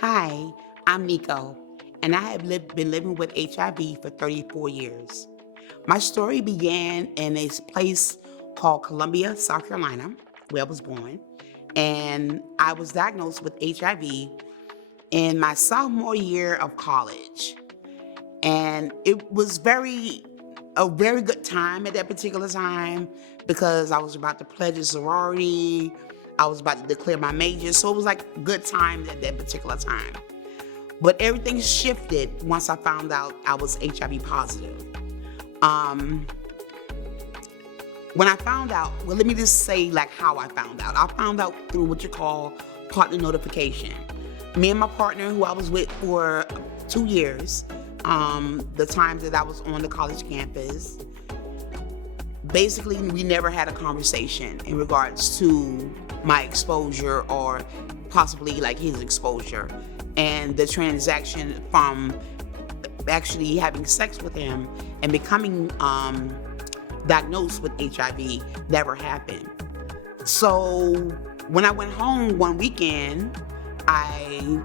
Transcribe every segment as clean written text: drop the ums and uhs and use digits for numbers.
Hi, I'm Niko, and I have been living with HIV for 34 years. My story began in a place called Columbia, South Carolina, where I was born, and I was diagnosed with HIV in my sophomore year of college. And it was a very good time at that particular time because I was about to pledge a sorority. I was about to declare my major. So it was like a good time at that particular time. But everything shifted once I found out I was HIV positive. Um, when I found out, well, let me just say like how I found out. I found out through what you call partner notification. Me and my partner, who I was with for 2 years, the time that I was on the college campus, basically we never had a conversation in regards to my exposure or possibly like his exposure. And the transaction from actually having sex with him and becoming diagnosed with HIV never happened. So when I went home one weekend, I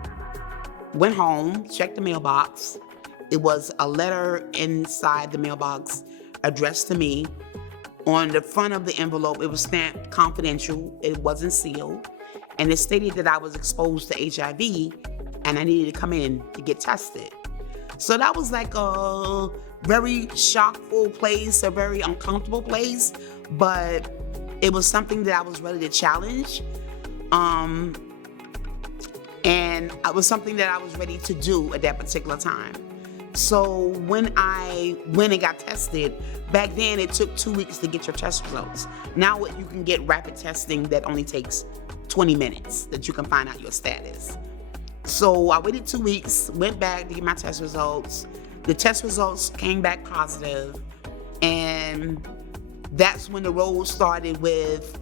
went home, checked the mailbox. It was a letter inside the mailbox addressed to me. On the front of the envelope, it was stamped confidential. It wasn't sealed. And it stated that I was exposed to HIV and I needed to come in to get tested. So that was like a very shockful place, a very uncomfortable place, but it was something that I was ready to challenge. And it was something that I was ready to do at that particular time. So when I went and got tested, back then it took 2 weeks to get your test results. Now you can get rapid testing that only takes 20 minutes that you can find out your status. So I waited 2 weeks, went back to get my test results. The test results came back positive, and that's when the road started with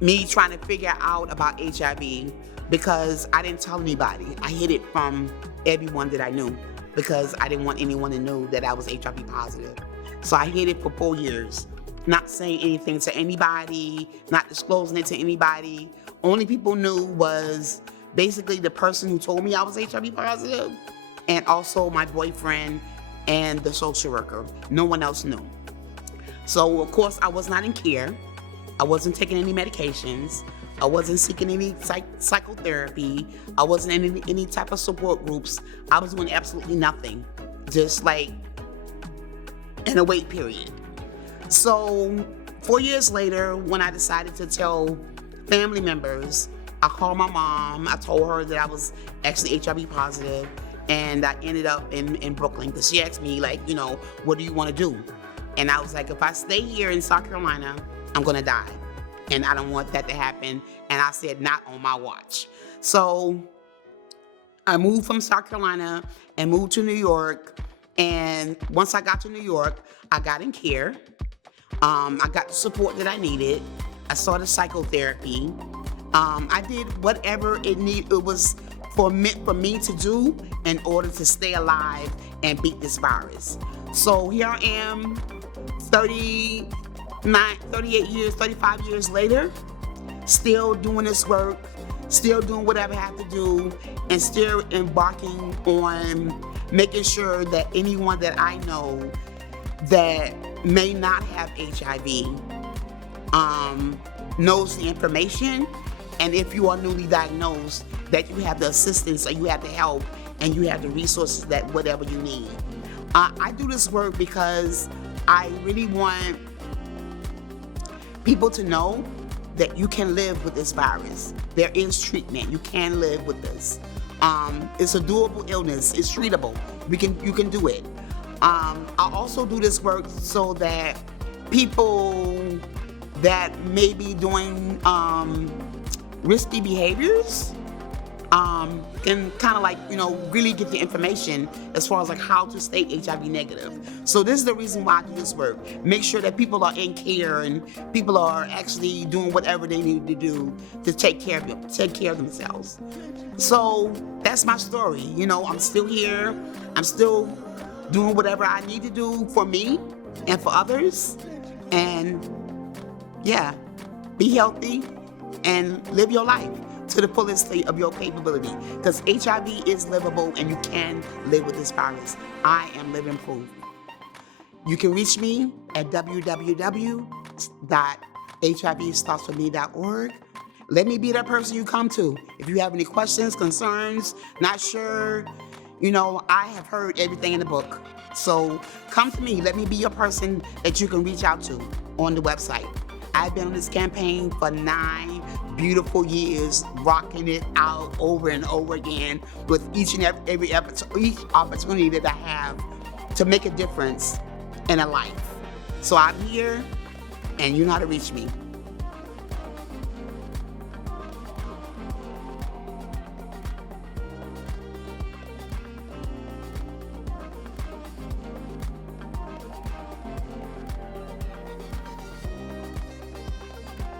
me trying to figure out about HIV because I didn't tell anybody. I hid it from everyone that I knew because I didn't want anyone to know that I was HIV positive. So I hid it for 4 years, not saying anything to anybody, not disclosing it to anybody. Only people knew was basically the person who told me I was HIV positive and also my boyfriend and the social worker. No one else knew. So of course I was not in care. I wasn't taking any medications. I wasn't seeking any psychotherapy. I wasn't in any type of support groups. I was doing absolutely nothing, just like in a wait period. So 4 years later, when I decided to tell family members, I called my mom. I told her that I was actually HIV positive, and I ended up in Brooklyn because she asked me, like, what do you want to do? And I was like, if I stay here in South Carolina, I'm going to die. And I don't want that to happen. And I said, not on my watch. So I moved from South Carolina and moved to New York. And once I got to New York, I got in care. I got the support that I needed. I started psychotherapy. I did whatever it was for me to do in order to stay alive and beat this virus. So here I am, 38 years, 35 years later, still doing this work, still doing whatever I have to do, and still embarking on making sure that anyone that I know that may not have HIV knows the information, and if you are newly diagnosed, that you have the assistance or you have the help and you have the resources that whatever you need. I do this work because I really want people to know that you can live with this virus. There is treatment. You can live with this. It's a doable illness. It's treatable. You can do it. I also do this work so that people that may be doing risky behaviors can kind of like, really get the information as far as like how to stay HIV negative. So this is the reason why I do this work. Make sure that people are in care and people are actually doing whatever they need to do to take care of themselves. So that's my story. I'm still here. I'm still doing whatever I need to do for me and for others. And yeah, be healthy and live your life. to the fullest of your capability, because HIV is livable and you can live with this virus. I am living proof. You can reach me at www.hivstartswithme.org. Let me be that person you come to. If you have any questions, concerns, not sure, I have heard everything in the book. So come to me. Let me be your person that you can reach out to on the website. I've been on this campaign for 9 beautiful years, rocking it out over and over again with each opportunity that I have to make a difference in a life. So I'm here, and you know how to reach me.